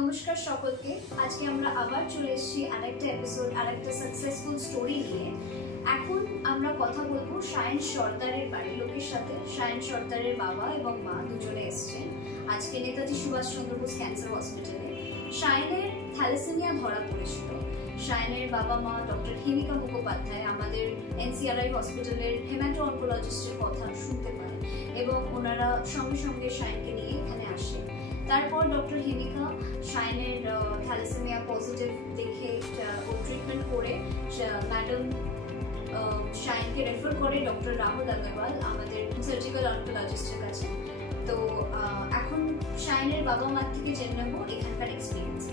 নমস্কার সকলকে। আজকে আমরা আবার চলে এসেছি আরেকটা এপিসোড, আরেকটা সাকসেসফুল স্টোরি নিয়ে। এখন আমরা কথা বলবো সায়ন সর্দারের বাড়ির লোকের সাথে। সায়ন সর্দারের বাবা এবং মা দুজনে এসেছেন আজকে নেতাজি সুভাষচন্দ্র বোস ক্যান্সার হসপিটালে। সায়নের থ্যালাসেমিয়া ধরা পড়েছিল। সায়নের বাবা মা ডক্টর হেমিকা মুখোপাধ্যায় আমাদের এনসিআরআই হসপিটালের হেমাটো অনকোলজিস্টের কথা শুনতে পায় এবং ওনারা সঙ্গে সঙ্গে সায়নকে নিয়ে এখানে আসে। তারপর ডক্টর হেমিকা সায়নের থ্যালাসেমিয়া পজিটিভ দেখে ও ট্রিটমেন্ট করে ম্যাডাম সায়নকে রেফার করে ডক্টর রাহুল আগরওয়াল আমাদের সার্জিক্যাল অনকোলজিস্টের কাছে। তো এখন সায়নের বাবা মার থেকে জেনে নেবো এখানকার এক্সপিরিয়েন্স।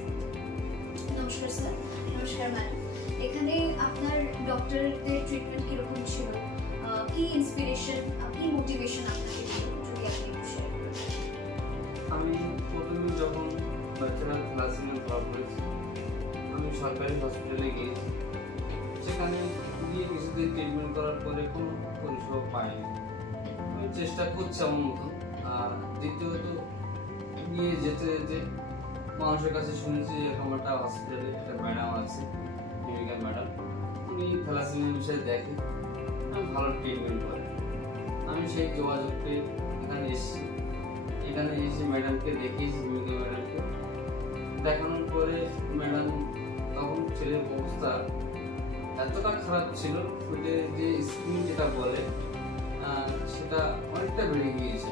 নমস্কার স্যার। নমস্কার ম্যাডাম। এখানে আপনার ডক্টরদের ট্রিটমেন্ট কীরকম ছিল, কি ইন্সপিরেশন, কি মোটিভেশন আপনাকে দিল, যদি আপনি একটু শেয়ার করেন। আমি প্রথমে যখন বাচ্চারা থ্যালাসেমিয়া ধরা পড়েছি আমি সরকারি হসপিটালে গিয়েছি। সেখানে গিয়ে কিছুদিন ট্রিটমেন্ট করার পরে কোনো পরিষেবা পাইনি। আমি চেষ্টা করছি আমার মতো। আর দ্বিতীয়ত গিয়ে যেতে যেতে মানুষের কাছে শুনেছি এরকম একটা হসপিটালে একটা ম্যাডাম আছে, হেমিকা ম্যাডাম, উনি থ্যালাসেমিয়া বিষয়ে দেখে, ভালো ট্রিটমেন্ট করে। আমি সেই যোগাযোগ পেয়ে এখানে এসেছি। এখানে এসে ম্যাডামকে দেখিয়েছি, হেমিকা ম্যাডামকে দেখানোর পরে ম্যাডাম তখন ছেলের অবস্থা এতটা খারাপ ছিল, পেটে যে স্কিন যেটা বলে সেটা অনেকটা বেড়ে গিয়েছে।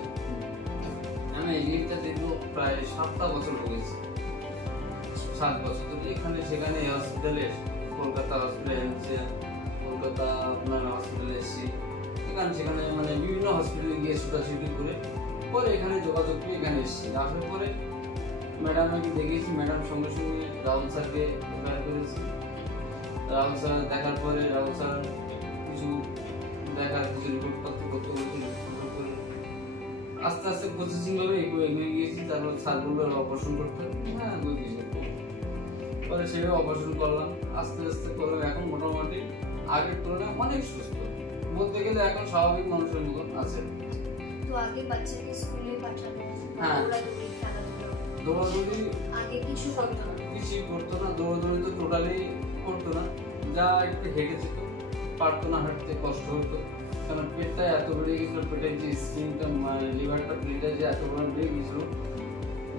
আমি এই জিনিসটা দেখবো প্রায় 7টা বছর হয়েছে, 7 বছর ধরে এখানে সেখানে হসপিটালে, কলকাতা হসপিটালে, কলকাতা আপনার হসপিটালে এসেছি, সেখানে মানে বিভিন্ন হসপিটালে গিয়ে ছুটাছুটি করে পরে এখানে যোগাযোগ করে এখানে এসেছি। আসার পরে ম্যাডামকে দেখেছি, ম্যাডাম সঙ্গে সঙ্গে রাহুল স্যারকে রেফার করেছি। রাহুল স্যার দেখার পরে রাহুল স্যার কিছু রিপোর্টপত্র করতে বলছিল, করে আস্তে আস্তে প্রসেসিং ভাবে এগিয়ে গিয়েছি। তারপর স্যার বললো অপারেশন করতে, হ্যাঁ পরে সেভাবে অপারেশন করলাম, আস্তে আস্তে করলাম। এখন মোটামুটি আগের তুলনায় অনেক সুস্থ, বলতে গেলে এখন স্বাভাবিক মানুষের মতন আছে। তো আগে বাচ্চাকে স্কুলে পাঠানো, হ্যাঁ দৌড়াদৌড়ি আগে কিছুই করতো না, দৌড়াদৌড়ি তো টোটালি করতো না, যা একটু হেঁটে যেত, পারতো না হাঁটতে, কষ্ট হতো। কারণ পেটটা এত বেড়ে গেছিল, পেটের যে স্কিনটা মানে লিভারটা প্লেটটা যে এত বড় বেড়ে গেছিল,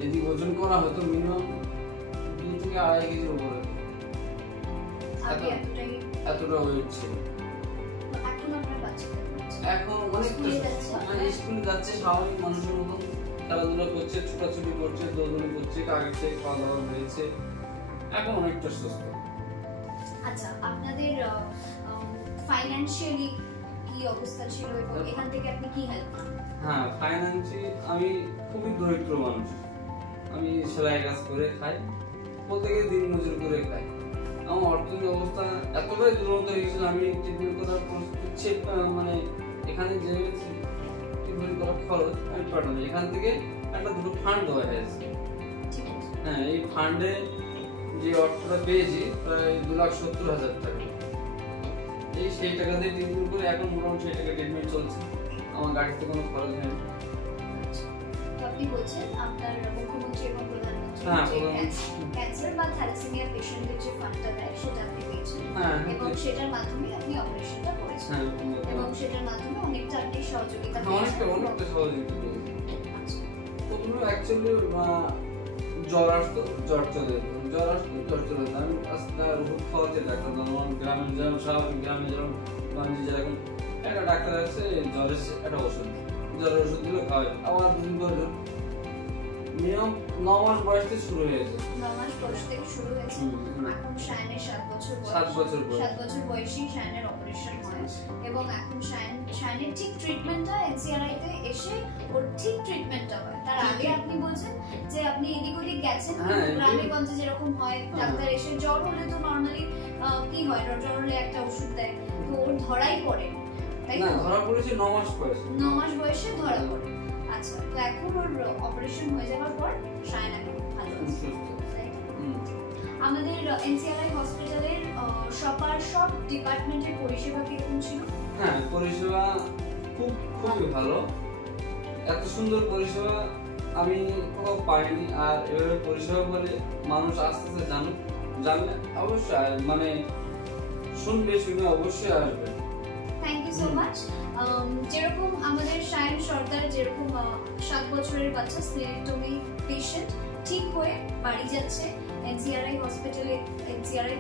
যদি ওজন করা হতো মিনিমাম 2 থেকে 2.5 কেজির উপরে এতটা ওয়েট ছিল। এখন অনেকটা স্কুলে যাচ্ছে স্বাভাবিক মানুষের মতো, খেলাধুলা করছে, ছোটাছুটি করছে, দৌড়দৌড়ি করছে, আগের থেকে খাওয়া দাওয়া বেড়েছে, এখন অনেকটা সুস্থ। আচ্ছা, আপনাদের ফাইন্যান্সিয়ালি কি অবস্থা ছিল এবং এখান থেকে আপনি কি হেল্প পান? হ্যাঁ, ফাইন্যান্সিয়ালি আমি খুবই দরিদ্র মানুষ। আমি সেলাই কাজ করে খাই, বলতে গেলে দিন মজুরি করে খাই। আমার অর্থনৈতিক অবস্থা এতটাই দুর্বল হয়ে গেছিল, আমি ট্রিটমেন্ট করার মানে এখানে যে ট্রিটমেন্ট করার খরচ আমি পাঠানো, এখান থেকে একটা দুটো ফান্ড দেওয়া হয়েছে। হ্যাঁ, এই ফান্ডে যে অর্থটা পেয়েছি প্রায় 2,70,000 টাকা। সেই টাকা দিয়ে ট্রিটমেন্ট করে এখন মোটামুটি সেই টাকা ট্রিটমেন্ট চলছে, আমার গাড়িতে কোনো খরচ নেই। আপনি বলছেন আপনার মুখ্যমন্ত্রী এবং প্রধানমন্ত্রী ক্যান্সার বা থ্যালাসেমিয়া পেশেন্টদের যে ফান্ডটা দেয় সেটা আপনি পেয়েছেন এবং সেটার মাধ্যমে আপনি অপারেশনটা করেছেন এবং সেটার মাধ্যমে অনেকটা আপনি সহযোগিতা পেয়েছেন। অনেকটা সহযোগিতা পেয়েছি। প্রথমে অ্যাকচুয়ালি জ্বর আসতো, জ্বর চলে যেত, আমি আস্তে ওষুধ খাওয়াতে ডাক্তার, গ্রামে যেরকম স্বাভাবিক, গ্রামে যেরকম গঞ্জে যেরকম একটা ডাক্তার আছে, জ্বর এসে একটা ওষুধ, জ্বরের ওষুধ দিলে খাওয়াই, আবার 2 দিন পরে মিনিমাম 9 মাস বয়স থেকে শুরু হয়েছে। 9 মাস বয়স থেকে শুরু হয়েছে। এখন সায়নের 7 বছর বয়সী সায়নের অপারেশন হয় এবং এখন সায়নের ঠিক ট্রিটমেন্টটা এনসিআরআই তে এসে ওর ঠিক ট্রিটমেন্টটা হয়। তার আগে আপনি বলছেন যে আপনি এদিক ওদিক গেছেন, গ্রামে গঞ্জে যেরকম হয় ডাক্তার এসে জ্বর হলে তো নর্মালি কি হয়, জ্বর হলে একটা ওষুধ দেয়, তো ওর ধরাই পড়ে, তাই না? ধরা পড়েছে 9 মাস বয়সে। 9 মাস বয়সে ধরা পড়ে। আচ্ছা, তো এখন ওর অপারেশন হয়ে যাওয়ার পর সায়ন এখন ভালো আছে। আমাদের এনসিআরআই হসপিটালের সব ডিপার্টমেন্টের পরিষেবা কিরকম ছিল? হ্যাঁ, পরিষেবা খুবই ভালো। এত সুন্দর পরিষেবা আমি কোথাও পাইনি। আর এভাবে পরিষেবা করে মানুষ আস্তে আস্তে জানলে অবশ্যই মানে শুনে অবশ্যই আসবে। Thank you so much. যেরকম আমাদের সায়ন সর্দার যেরকম 7 বছরের বাচ্চা স্প্লেনেক্টমি পেশেন্ট ঠিক হয়ে বাড়ি যাচ্ছে এনসিআরআই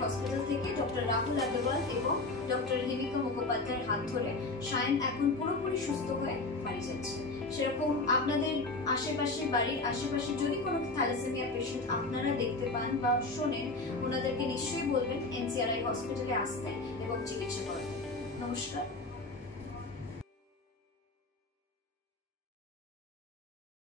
হসপিটাল থেকে ডক্টর রাহুল আগরওয়াল এবং ডক্টর হিমিকা মুখোপাধ্যায়ের হাত ধরে সায়ন এখন পুরোপুরি সুস্থ হয়ে বাড়ি যাচ্ছে। সেরকম আপনাদের আশেপাশে বাড়ির আশেপাশে যদি কোনো থ্যালাসেমিয়া পেশেন্ট আপনারা দেখতে পান বা শোনেন, ওনাদেরকে নিশ্চয়ই বলবেন এনসিআরআই হসপিটালে আসতে এবং চিকিৎসা করাতে। নমস্কার।